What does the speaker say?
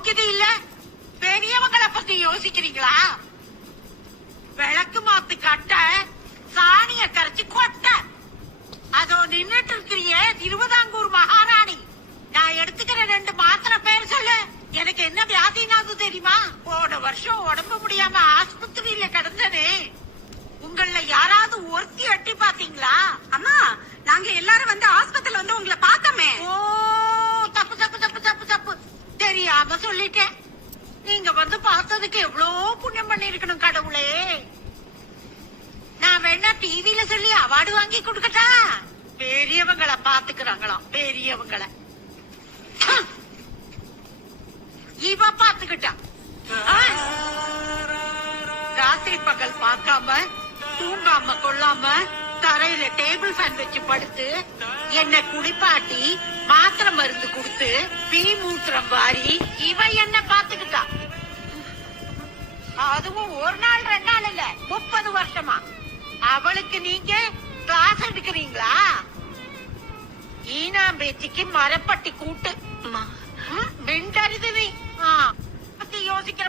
யோக்கியது இல்ல. பெரியவங்களை பத்தி யோசிக்கிறீங்களா? விளக்கு மாத்து கட்ட சாணிய கரைச்சு கொட்ட அதோ நின்னுட்டு இருக்கிறிய திருவிதாங்கூர் மகாராணி. நான் எடுத்துக்கிற 2 மாத்திரை பேர் சொல்லு. எனக்கு என்ன வியாதினாது தெரியுமா? போன வருஷம் உடம்பு முடியாம ஆஸ்பத்திரியில கிடந்தனே. உங்கள யாராவது ஒருத்தி எட்டி பாத்தீங்களா? அம்மா, நாங்க எல்லாரும் வந்து ஆஸ்பத்திரியில வந்து உங்களை பார்த்தோமே. ஓ, தப்பு தப்பு தப்பு தப்பு தப்பு. தெரியாம சொல்லிட்டேன். நீங்க வந்து பார்த்ததுக்கு எவ்வளவு புண்ணியம் பண்ணி இருக்கணும் கடவுளே. நான் வேணா டிவில சொல்லி அவார்டு வாங்கி கொடுக்கட்டா? பெரியவங்களை பாத்துக்கிறாங்களாம், பெரியவங்களை. இவ பாத்துக்கிட்டா. ராத்திரி பகல் பார்க்காம தூங்காம கொள்ளாம தரையில டேபிள் ஃபேன் வச்சு படுத்து என்ன குடிப்பாட்டி மாத்திரை மருந்து கொடுத்து பீ மூத்திரம் வாரி இவ என்ன பாத்துக்கிட்டா. அதுவும் 1 நாள் 2 நாள் இல்ல, 30 வருஷமா. அவளுக்கு நீங்க கிளாஸ் எடுக்கிறீங்களா? ஈனாம்பேச்சிக்கு மரப்பட்டி கூட்டு. மிண்டருது நீ யோசிக்கிற